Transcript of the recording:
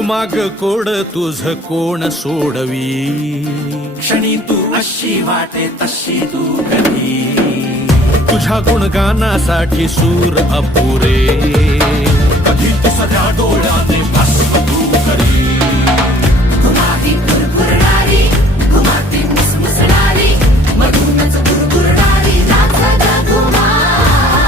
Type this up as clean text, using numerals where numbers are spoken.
घुमाग code तुझ कोण सोडवी, क्षणी तू अशी वाटे तशी तू कधी, तुझ्या गुणगानासाठी सूर अपुरे, कधी तू सगळ्या डोळ्याने